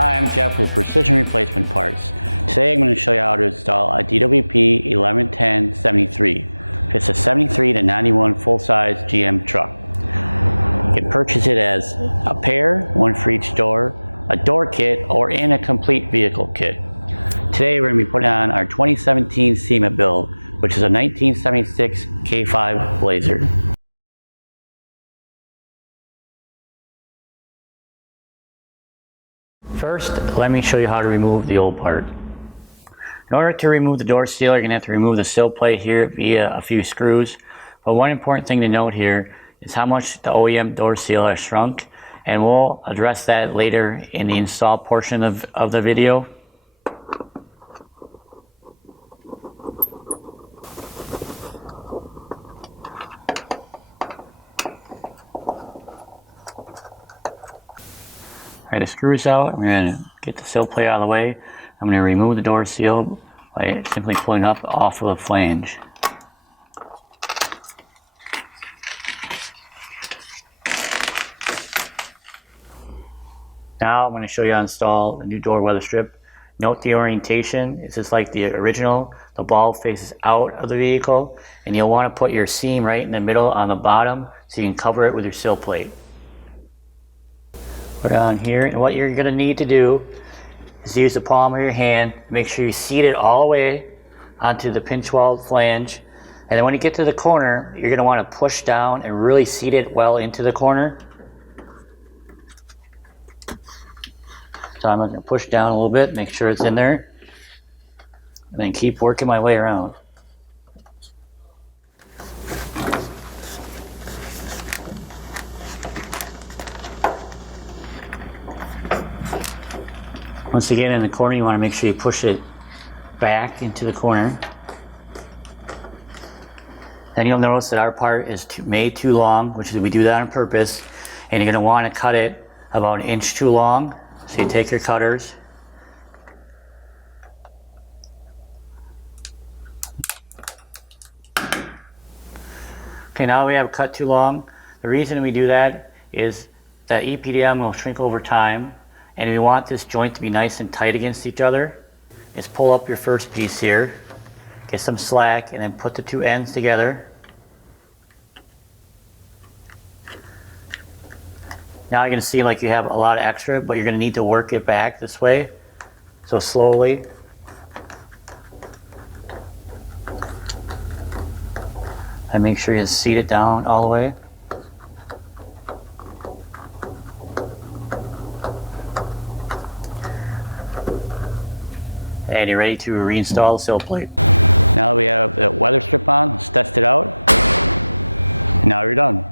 Hi, I'm Jeff with Precision Replacement Parts. Today I'm going to show you how to install a DWP 1110-73. It's a 73 to 91 full-size GM truck. You can purchase it as a pair, one for each door, a door kit, or in a complete vehicle kit. Today we're going to be putting on our 2017 SEMA build, which is a 1976 K5 Blazer. First, let me show you how to remove the old part. In order to remove the door seal, you're going to have to remove the sill plate here via a few screws. But one important thing to note here is how much the OEM door seal has shrunk, and we'll address that later in the install portion of the video. Alright, the screws out. I'm going to get the sill plate out of the way. I'm going to remove the door seal by simply pulling up off of the flange. Now I'm going to show you how to install the new door weather strip. Note the orientation. It's just like the original. The ball faces out of the vehicle, and you'll want to put your seam right in the middle on the bottom so you can cover it with your sill plate. Put it on here, and what you're going to need to do is use the palm of your hand. Make sure you seat it all the way onto the pinch weld flange, and then when you get to the corner, you're going to want to push down and really seat it well into the corner. So I'm going to push down a little bit, make sure it's in there, and then keep working my way around. Once you get in the corner, you want to make sure you push it back into the corner. Then you'll notice that our part is made too long, which is we do that on purpose, and you're going to want to cut it about 1 inch too long. So you take your cutters, okay, now we have cut too long. The reason we do that is that EPDM will shrink over time, and we want this joint to be nice and tight against each other. Just pull up your first piece here, get some slack, and then put the two ends together. Now you're going to see like you have a lot of extra, but you're going to need to work it back this way. So slowly. And make sure you seat it down all the way. And you're ready to reinstall the sill plate. Now that we have the weather strip on, let's test it out. And now you're done.